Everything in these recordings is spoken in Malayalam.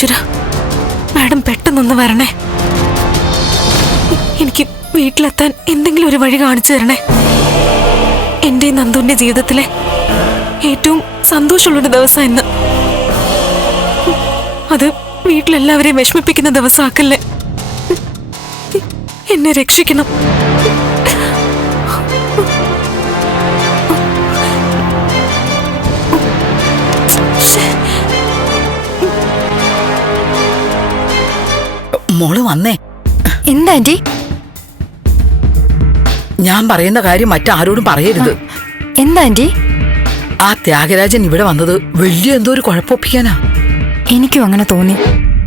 ഈശ്വര മാഡം പെട്ടെന്നൊന്ന് വരണേ. എനിക്ക് വീട്ടിലെത്താൻ എന്തെങ്കിലും ഒരു വഴി കാണിച്ചു തരണേ. എന്റെ നന്ദുവിന്റെ ജീവിതത്തിലെ ഏറ്റവും സന്തോഷമുള്ളൊരു ദിവസം ഇന്ന്. അത് വീട്ടിലെല്ലാവരെയും വിഷമിപ്പിക്കുന്ന ദിവസമാക്കല്ലേ. എന്നെ രക്ഷിക്കണം. മോൾ വന്നേ. എന്താ ആന്റി? ഞാൻ പറയുന്ന കാര്യം മറ്റാരോടും പറയരുത്. എന്താ ആന്റി? ആ ത്യാഗരാജൻ ഇവിടെ വന്നത് വലിയ എന്തോ ഒരു കുഴപ്പൊപ്പിക്കാനാ. എനിക്കും അങ്ങനെ തോന്നി.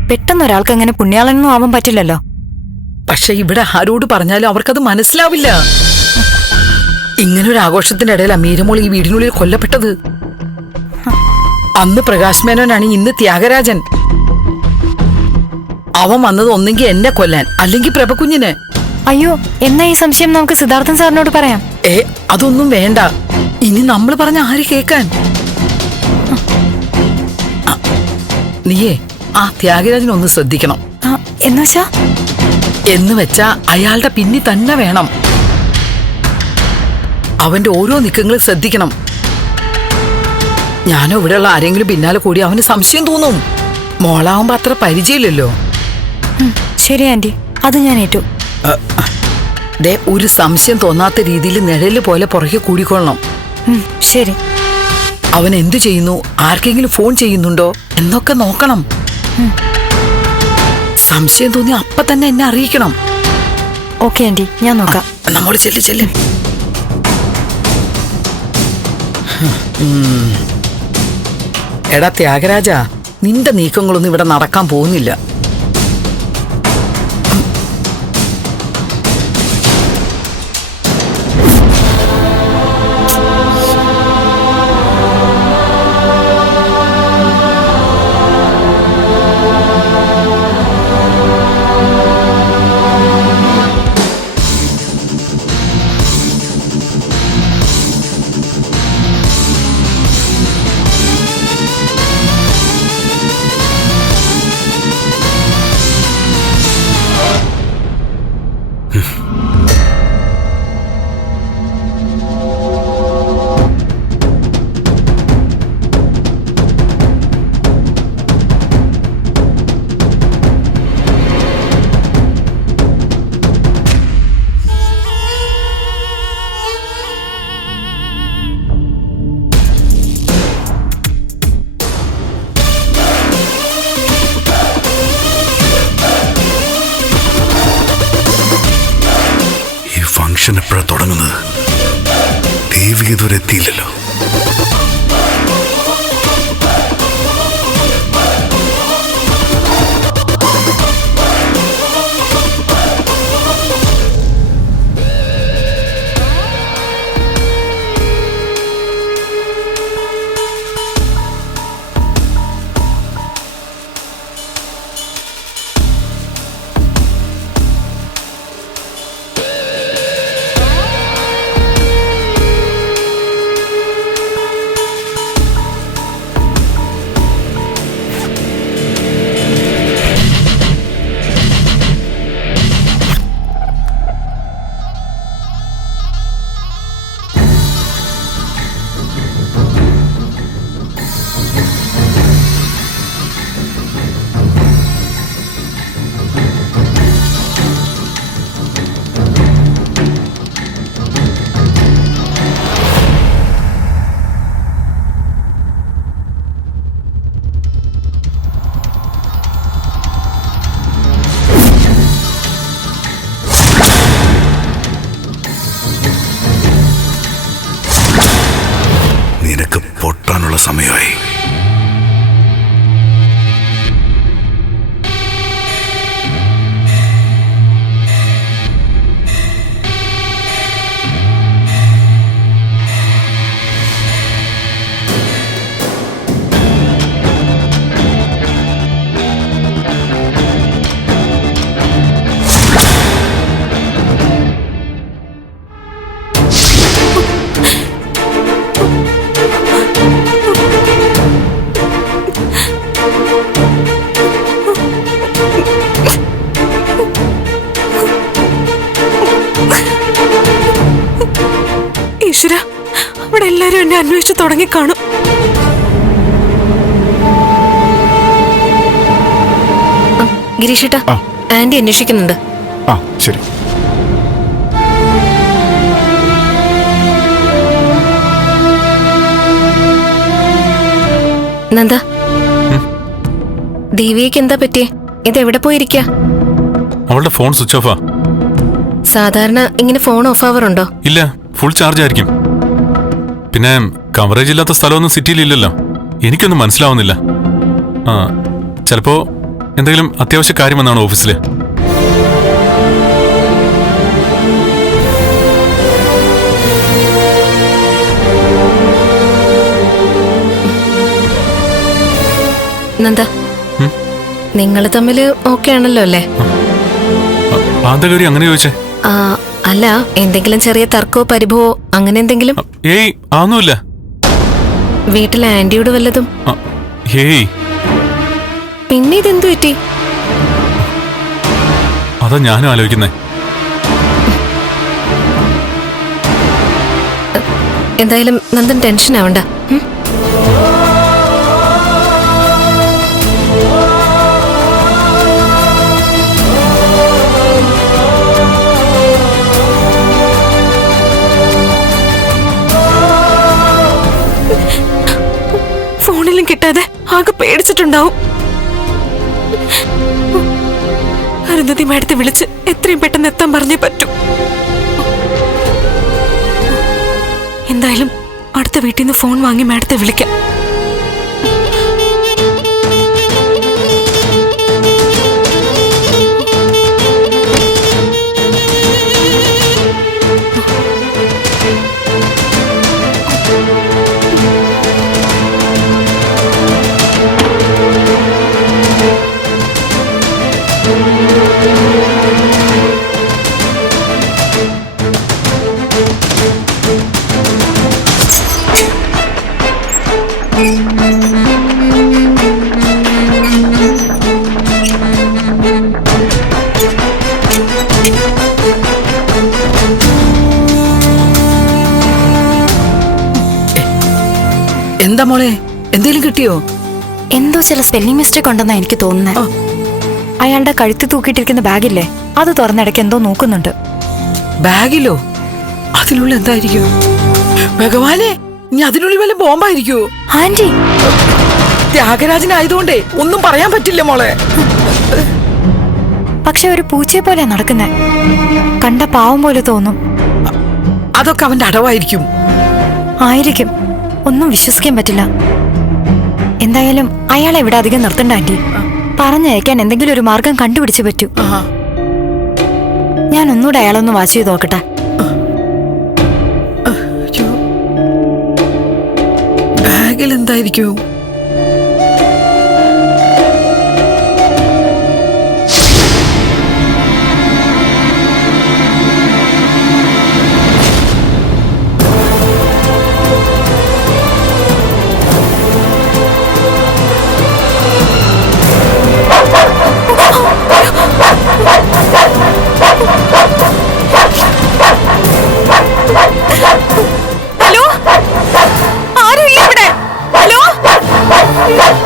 പെട്ടെന്ന് ഒരാൾക്ക് അങ്ങനെ പുണ്യാളനൊന്നും ആവാൻ പറ്റില്ലല്ലോ. പക്ഷെ ഇവിടെ ആരോട് പറഞ്ഞാലും അവർക്കത് മനസ്സിലാവില്ല. ഇങ്ങനൊരു ആഘോഷത്തിന്റെ ഇടയിലാ മീരമോൾ ഈ വീടിനുള്ളിൽ കൊല്ലപ്പെട്ടത്. അന്ന് പ്രകാശ് മേനോനാണ് ഇന്ന് ത്യാഗരാജൻ. അവൻ വന്നത് ഒന്നെങ്കിൽ എന്നെ കൊല്ലാൻ അല്ലെങ്കിൽ പ്രഭകുഞ്ഞിനെ. അയ്യോ എന്നാ ഈ സംശയം നമുക്ക് സിദ്ധാർത്ഥൻ സാറിനോട് പറയാം. ഏ അതൊന്നും വേണ്ട. ഇനി നമ്മൾ പറഞ്ഞ ആര് കേക്കാൻ നീയേ ആ ത്യാഗരാജനൊന്ന് ശ്രദ്ധിക്കണം. എന്നുവെച്ചാ എന്ന് വെച്ചാ അയാളുടെ പിന്നി തന്നെ വേണം. അവന്റെ ഓരോ നീക്കങ്ങളും ശ്രദ്ധിക്കണം. ഞാനോ ഇവിടെയുള്ള ആരെങ്കിലും പിന്നാലെ കൂടി അവന് സംശയം തോന്നും. മോളാവുമ്പോ അത്ര പരിചയമില്ലല്ലോ. ശരി ആന്റി. അത് ഞാൻ ഏറ്റു. ദേ ഒരു സംശയം തോന്നാത്ത രീതിയിൽ നിഴൽ പോലെ പുറകെ കൂടിക്കൊള്ളണം. ശരി. അവൻ എന്തു ചെയ്യുന്നു? ആർക്കെങ്കിലും ഫോൺ ചെയ്യുന്നുണ്ടോ? എന്നൊക്കെ നോക്കണം. സംശയം തോന്നി അപ്പൊ തന്നെ എന്നെ അറിയിക്കണം. Okay aunty. ഞാൻ നോക്കാം. നമ്മോട് ചെല്ല് ചെല്ല്. എടാ ത്യാഗരാജ നിന്റെ നീക്കങ്ങളൊന്നും ഇവിടെ നടക്കാൻ പോകുന്നില്ല. എപ്പോഴാണ് തുടങ്ങുന്നത്? ദേവി ഇതുവരെ എത്തിയില്ലല്ലോ. നിനക്ക് പൊട്ടാനുള്ള സമയമായി. ഈശ്വര അവിടെ എല്ലാരും എന്നെ അന്വേഷിച്ചു തുടങ്ങി കാണും. ഗിരീഷേട്ടാ. ആന്റി അന്വേഷിക്കുന്നുണ്ട്. ആ ശരി. നന്ദ. ദേവിയക്ക് എന്താ പറ്റിയേ? ഇത് എവിടെ പോയിരിക്ക? അവളുടെ ഫോൺ സ്വിച്ച് ഓഫാ. സാധാരണ ഇങ്ങനെ ഫോൺ ഓഫ് ആവാറുണ്ടോ? ഇല്ല ഫുൾ ചാർജ് ആയിരിക്കും. പിന്നെ കവറേജ് ഇല്ലാത്ത സ്ഥലമൊന്നും സിറ്റിയിൽ ഇല്ലല്ലോ. എനിക്കൊന്നും മനസ്സിലാവുന്നില്ല. ആ ചിലപ്പോ എന്തെങ്കിലും അത്യാവശ്യ കാര്യം വന്നാണ് ഓഫീസിൽ? നന്ദ തമ്മിൽ നിങ്ങൾ തമ്മിൽ ഓക്കെ ആണല്ലോ അല്ലേ? അങ്ങനെ ചോദിച്ചേ? ആ, അല്ല എന്തെങ്കിലും ചെറിയ തർക്കോ പരിഭവോ അങ്ങനെ എന്തെങ്കിലും? ഏയ് ആന്നുമില്ല വീട്ടിലെ ആന്റിയോട് വല്ലതും? ആ, ഏയ്. പിന്നെ ഇതെന്തു പറ്റി? അതാ ഞാനും ആലോചിക്കുന്നേ. എന്തായാലും നന്ദൻ ടെൻഷൻ ആവണ്ട ഉം? പേടിച്ചിട്ടുണ്ടാവും. അരുന്ധതി മാഡത്തെ വിളിച്ച് എത്രയും പെട്ടെന്ന് എത്താൻ പറഞ്ഞേ പറ്റൂ. എന്തായാലും അടുത്ത വീട്ടിൽ നിന്ന് ഫോൺ വാങ്ങി മാഡത്തെ വിളിക്കാം. എന്താ മോളെ? എന്തേലും കിട്ടിയോ? എന്തോ ചില സ്പെല്ലിംഗ് മിസ്റ്റേക്ക് ഉണ്ടെന്നാ എനിക്ക് തോന്നുന്നത് അയാളുടെ കഴുത്തി തൂക്കിയിട്ടിരിക്കുന്ന ബാഗില്ലേ? അത് തുറന്നിടയ്ക്ക് എന്തോ നോക്കുന്നുണ്ട്. ബാഗിലോ? അതിനുള്ളിൽ എന്തായിരിക്കും? ഭഗവാനെ നീ അതിനുള്ളിൽ വല്ല ബോംബായിരിക്കോ ആന്റി! ത്യാഗരാജനായതുകൊണ്ടേ ഒന്നും പറയാൻ പറ്റില്ല മോളെ. പക്ഷെ ഒരു പൂച്ചയെ പോലെ നടക്കുന്നേ. കണ്ട പാവം പോലെ തോന്നും. അതൊക്കെ അവന്റെ അടവായിരിക്കും. ആയിരിക്കും. ഒന്നും വിശ്വസിക്കാൻ പറ്റില്ല. എന്തായാലും അയാളെ ഇവിടെ അധികം നിർത്തണ്ട ആന്റി പറഞ്ഞയക്കാൻ എന്തെങ്കിലും ഒരു മാർഗം കണ്ടുപിടിച്ചു പറ്റൂ. ഞാൻ ഒന്നുകൂടെ അയാളൊന്ന് വാച്ച് ചെയ്ത് നോക്കട്ടെ. ബാഗിൽ എന്തായിരിക്കും? Thank.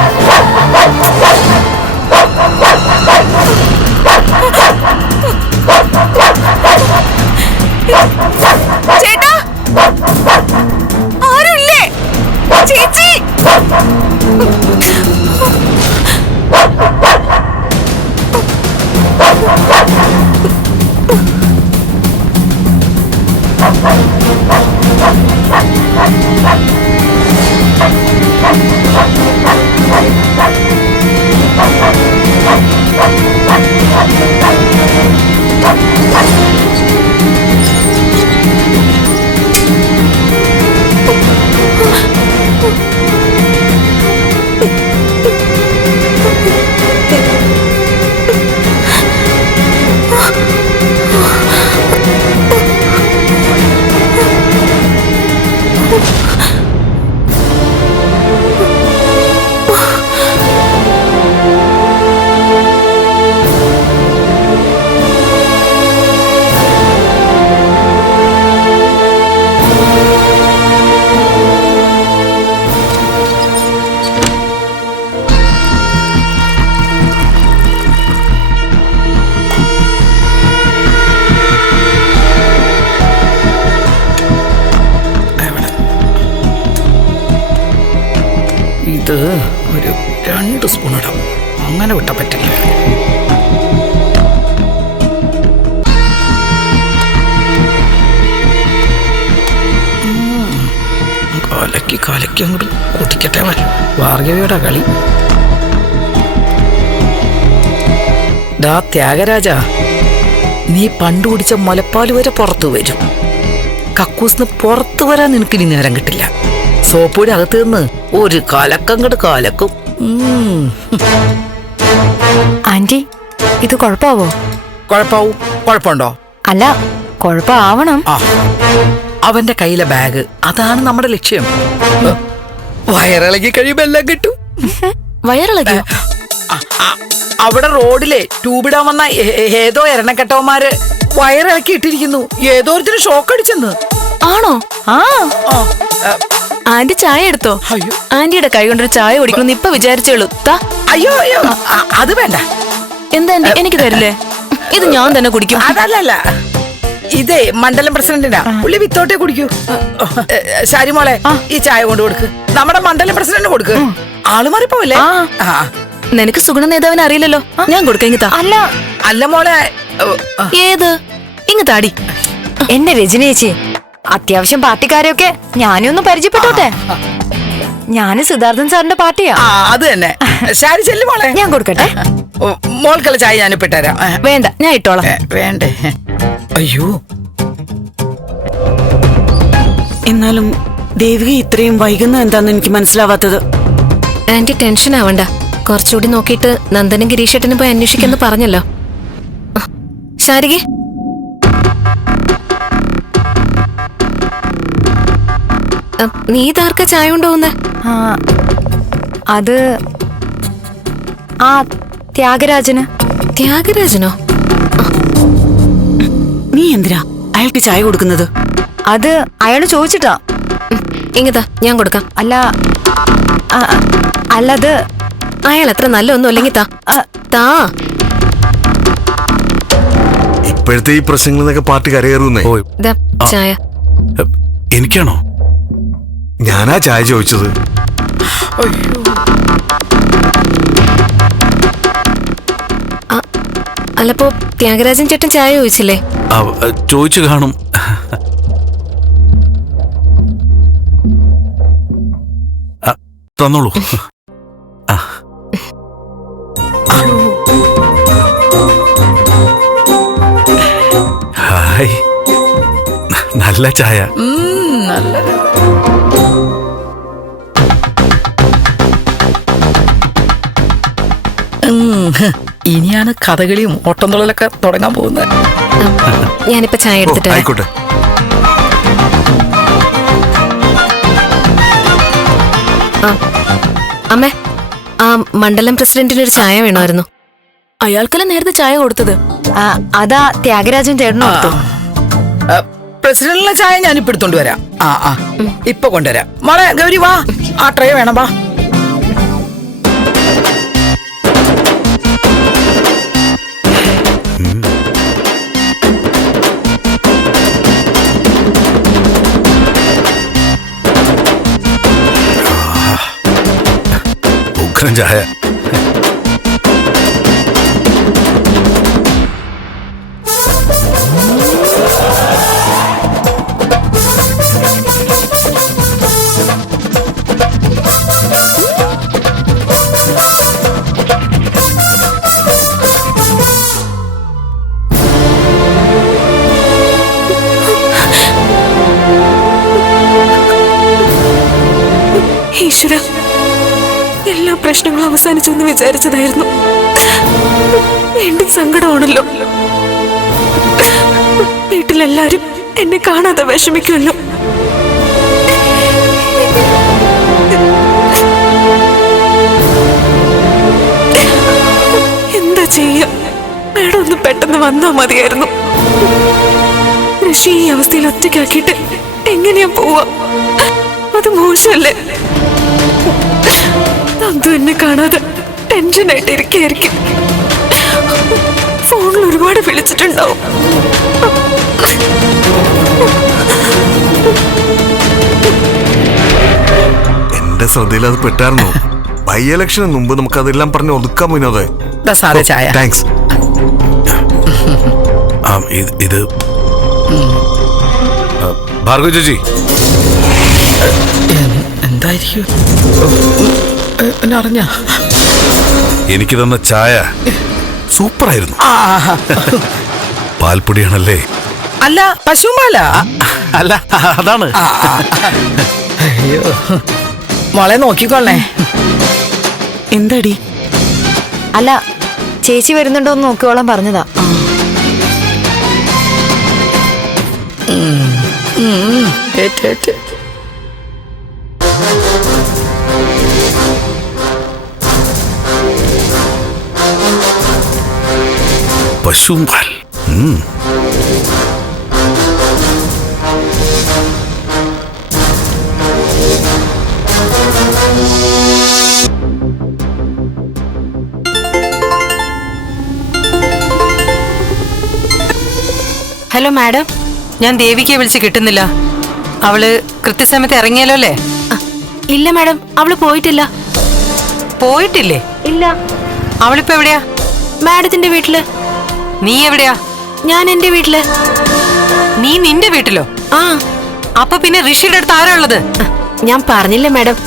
ഇത് ഒരു രണ്ട് സ്പൂൺ അങ്ങനെ വിട്ട പറ്റില്ല. കലക്കി കലക്കി അങ്ങോട്ട് കുടിക്കട്ടെ ഭാർഗവിയുടെ കളി. ഡാ ത്യാഗരാജ നീ പണ്ട് കുടിച്ച മുലപ്പാൽ വരെ പുറത്തു വരും. കക്കൂസിന് പുറത്തു വരാൻ നിനക്ക് ഇനി നേരം കിട്ടില്ല. സോപ്പൂടി അകത്ത് നിന്ന് ഒരു കലക്കങ്ങട് കലക്കും. ആന്റി ഇത് കൊഴപ്പാവോ കുഴപ്പാവും. കുഴപ്പമുണ്ടോ? അല്ല കൊഴപ്പാവണം ആ. അവന്റെ കയ്യിലെ ബാഗ് അതാണ് നമ്മുടെ ലക്ഷ്യം. വയറിളകി കഴിയുമ്പോ എല്ലാം കിട്ടും. വയറിളകി ആ, ആ, അവിടെ റോഡിലെ ട്യൂബിടാൻ വന്ന ഏതോ എരണക്കെട്ടവന്മാര് വയറിളക്കി ഇട്ടിരിക്കുന്നു ഏതോ ഒരുത്തിന് ഷോക്ക് അടിച്ചെന്ന് ആണോ ആ, ആന്റി ചായ എടുത്തോ? ആന്റിയുടെ കൈ കൊണ്ടൊരു ചായ കുടിക്കണമെന്ന് ഇപ്പൊ വിചാരിച്ചേളൂ അയ്യോ അയ്യോ അത് വേണ്ട. എന്താ എനിക്ക് തരില്ലേ? ഇത് ഞാൻ തന്നെ കുടിക്കും. അതല്ലല്ല. ഇതേ മണ്ഡലം പ്രസിഡന്റിനാ. പുള്ളി വിത്തോട്ടേ കുടിക്കൂ. ശാരിമോളെ ഈ ചായ കൊണ്ട് കൊടുക്ക്. നമ്മുടെ മണ്ഡലം പ്രസിഡന്റ് കൊടുക്ക്. ആൾ മാറിപ്പോവല്ലേ. നിനക്ക് സുഗുണ നേതാവിനെ അറിയില്ലല്ലോ? ഞാൻ കൊടുക്കാം അല്ല. അല്ല മോളെ ഏത്? ഇങ്ങ് താടി. എന്റെ രജനി ചേച്ചി അത്യാവശ്യം പാർട്ടിക്കാരെയൊക്കെ ഞാനും ഒന്ന് പരിചയപ്പെട്ടോട്ടെ? ഞാൻ സിദ്ധാർത്ഥൻ സാറിന്റെ പാർട്ടിയാ. ആ അത് തന്നെ. ചെല്ലു മോളെ. ഞാൻ കൊടുക്കട്ടെ. മോൾക്കുള്ള ചായ ഞാൻ ഇപ്പിട്ടരാം വേണ്ട ഞാൻ ഇട്ടോളാം. വേണ്ട. അയ്യോ. എന്നാലും ദേവിക ഇത്രയും വൈകുന്ന എന്താന്ന് എനിക്ക് മനസ്സിലാവാത്തത്. ആന്റി ടെൻഷൻ ആവണ്ട. കുറച്ചുകൂടി നോക്കിയിട്ട് നന്ദനും ഗിരീഷേട്ടനും പോയി അന്വേഷിക്കെന്ന് പറഞ്ഞല്ലോ. ശാരികെ. നീ ഇതാർക്ക ചായ ഉണ്ടോന്ന് ആ അത് ആ ത്യാഗരാജന്. ത്യാഗരാജനോ? നീ എന്തിനാ അയാൾക്ക് ചായ കൊടുക്കുന്നത്? അത് അയാൾ ചോദിച്ചിട്ടാ. ഇങ്ങതാ ഞാൻ കൊടുക്കാം. അല്ല അല്ലത്. അയാൾ അത്ര നല്ല ഒന്നും അല്ലെങ്കിൽ താ. ആ, താ. ഇപ്പോഴത്തെ ഈ പ്രശ്നങ്ങളിൽ നിന്നൊക്കെ പാർട്ടി കരകയറുന്നേ ചായ. എനിക്കാണോ? ഞാനാ ചായ ചോദിച്ചത്. അല്ലപ്പോ ത്യാഗരാജൻ ചേട്ടൻ ചായ ചോദിച്ചില്ലേ? ചോദിച്ചു കാണും. തന്നോളൂ. ആ. ഹായ്. നല്ല ചായ. ഉം, ഇനിയാണ് കഥകളിയും ഓട്ടംതുള്ളലൊക്കെ തുടങ്ങാൻ പോകുന്നത്. ഞാനിപ്പോ ചായ എടുത്തിട്ട് വരാം. ആയിക്കോട്ടെ. ആ, അമ്മേ ആ മണ്ഡലം പ്രസിഡന്റിന് ഒരു ചായ വേണമായിരുന്നു. അയാൾക്കല്ല നേരത്തെ ചായ കൊടുത്തത്? ആ, അതാ ത്യാഗരാജൻ ചേട്ടനോ ആ, പ്രസിഡന്റിലെ ചായ ഞാനിപ്പോ ഇപ്പൊ എടുത്തോണ്ട് വരാം. ആ ആ. ഇപ്പൊ കൊണ്ടുവരാം. മോളെ ഗൗരി വാ. ആ ട്രേ വേണം വാ. समझाया വിചാരിച്ചതായിരുന്നു. വീണ്ടും സങ്കടമാണല്ലോ. വീട്ടിലെല്ലാരും എന്നെ കാണാതെ വിഷമിക്കുമല്ലോ. എന്താ ചെയ്യ? മേഡം ഒന്ന് പെട്ടെന്ന് വന്നാ മതിയായിരുന്നു. ഋഷി ഈ അവസ്ഥയിൽ ഒറ്റയ്ക്കാക്കിയിട്ട് എങ്ങനെയാ പോവാ? അത് മോശമല്ലേ? അതും എന്നെ കാണാതെ ടെൻഷനായിട്ട് ഇരിക്കായിരിക്കും ഫോണിൽ ഒരുപാട് വിളിച്ചിട്ടുണ്ടാവും എന്റെ ശ്രദ്ധയിൽ അത് പെട്ടായിരുന്നു ബൈ ഇലക്ഷന് മുമ്പ് നമുക്ക് അതെല്ലാം പറഞ്ഞ് ഒതുക്കാൻ വിനോദേ താങ്ക്സ് ആ ഇത് ഭാർഗവ ചേച്ചി എന്തായിരിക്കും അറിഞ്ഞ എനിക്ക് തന്ന ചായ സൂപ്പറായിരുന്നു. പാൽപ്പൊടിയാണല്ലേ? അല്ല പശുമാല അല്ല അതാണ്. അയ്യോ. മോളെ നോക്കിക്കൊള്ളേ എന്താടി? അല്ല ചേച്ചി വരുന്നുണ്ടോ എന്ന് നോക്കിക്കോളാൻ പറഞ്ഞതാ. ഏറ്റ് ഏറ്റ്. ഉം. ഹലോ മാഡം ഞാൻ ദേവിക്ക് വിളിച്ച് കിട്ടുന്നില്ല. അവൾ കൃത്യസമയത്ത് ഇറങ്ങിയല്ലോ അല്ലേ? ഇല്ല മാഡം അവൾ പോയിട്ടില്ല. പോയിട്ടില്ലേ? ഇല്ല. അവളിപ്പോ എവിടെയാ? മാഡത്തിന്റെ വീട്ടിൽ. നീ എവിടെയാ? ഞാൻ എന്റെ വീട്ടിൽ. നീ നിന്റെ വീട്ടിലോ? ആ. അപ്പൊ പിന്നെ ഋഷിയുടെ അടുത്ത് ആരാ ഉള്ളത്? ഞാൻ പറഞ്ഞില്ല മാഡം.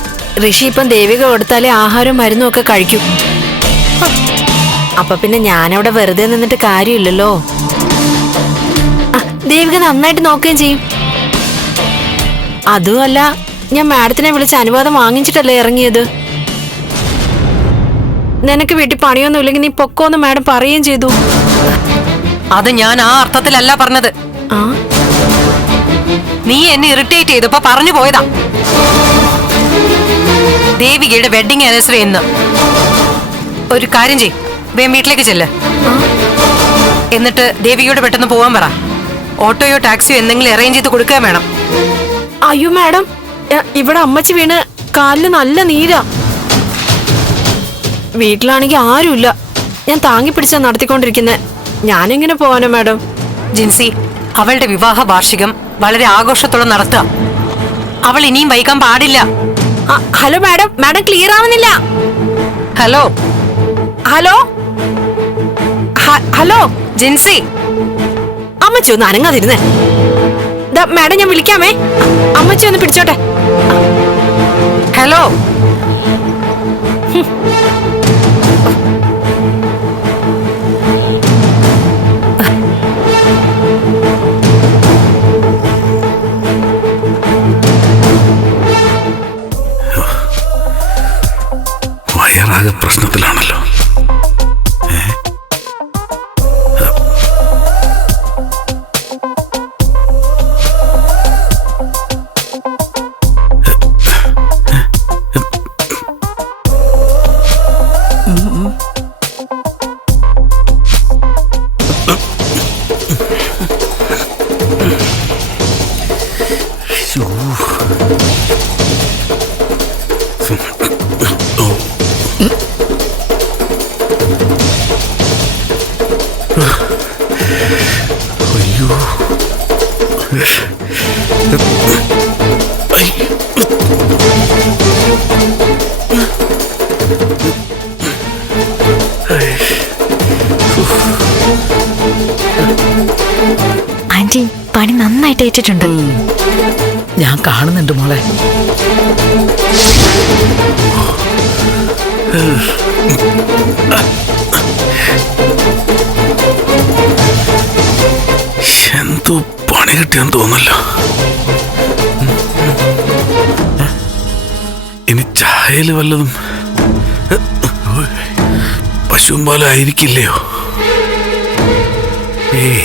ഋഷി ഇപ്പം ദേവിക കൊടുത്താലേ ആഹാരവും മരുന്നും ഒക്കെ കഴിക്കും. അപ്പൊ പിന്നെ ഞാനവിടെ വെറുതെ നിന്നിട്ട് കാര്യമില്ലല്ലോ. ദേവിക നന്നായിട്ട് നോക്കുകയും ചെയ്യും. അതുമല്ല ഞാൻ മാഡത്തിനെ വിളിച്ച് അനുവാദം വാങ്ങിച്ചിട്ടല്ലേ ഇറങ്ങിയത്? നിനക്ക് വീട്ടിൽ പണിയൊന്നും ഇല്ലെങ്കിൽ നീ പൊക്കോന്ന് മാഡം പറയുകയും ചെയ്തു. അത് ഞാൻ ആ അർത്ഥത്തിലല്ല പറഞ്ഞത്. നീ എന്നെ ഇറിറ്റേറ്റ് ചെയ്തപ്പോ പറഞ്ഞു പോയതാ. ദേവികയുടെ വെഡിങ് ആനിവേഴ്സറി ഇന്ന് ഒരു കാര്യം ചെയ് വേം വീട്ടിലേക്ക് ചെല്ല്. എന്നിട്ട് ദേവികയോട് പെട്ടെന്ന് പോവാൻ പറ. ഓട്ടോയോ ടാക്സിയോ എന്തെങ്കിലും അറേഞ്ച് ചെയ്ത് കൊടുക്കാൻ വേണം. അയ്യോ മാഡം. ഇവിടെ അമ്മച്ചി വീണ് കാലിൽ നല്ല നീരാ. വീട്ടിലാണെങ്കിൽ ആരുമില്ല. ഞാൻ താങ്ങി പിടിച്ചാ നടത്തിക്കൊണ്ടിരിക്കുന്നെ. ഞാനെങ്ങനെ പോവാനോ മാഡം? ജിൻസി അവളുടെ വിവാഹ വാർഷികം വളരെ ആഘോഷത്തോടെ നടത്തുക. അവൾ ഇനിയും വൈകാൻ പാടില്ല. ഹലോ മാഡം മാഡം ക്ലിയർ ആവുന്നില്ല. ഹലോ? ഹലോ? ഹലോ ജിൻസി. അമ്മച്ചി ഒന്ന് അനങ്ങാതിരുന്നേ. മാഡം ഞാൻ വിളിക്കാമേ. അമ്മച്ചി ഒന്ന് പിടിച്ചോട്ടെ. ഹലോ? ആന്റി പണി നന്നായിട്ട് ഏറ്റിട്ടുണ്ട്. ഞാൻ കാണുന്നുണ്ട് മോളെ. എന്തോ പണി കിട്ടിയെന്ന് തോന്നല്ലോ ഇനി ചായയിൽ വല്ലതും പശുവും ഏ ആയിരിക്കില്ലയോ? ഏയ്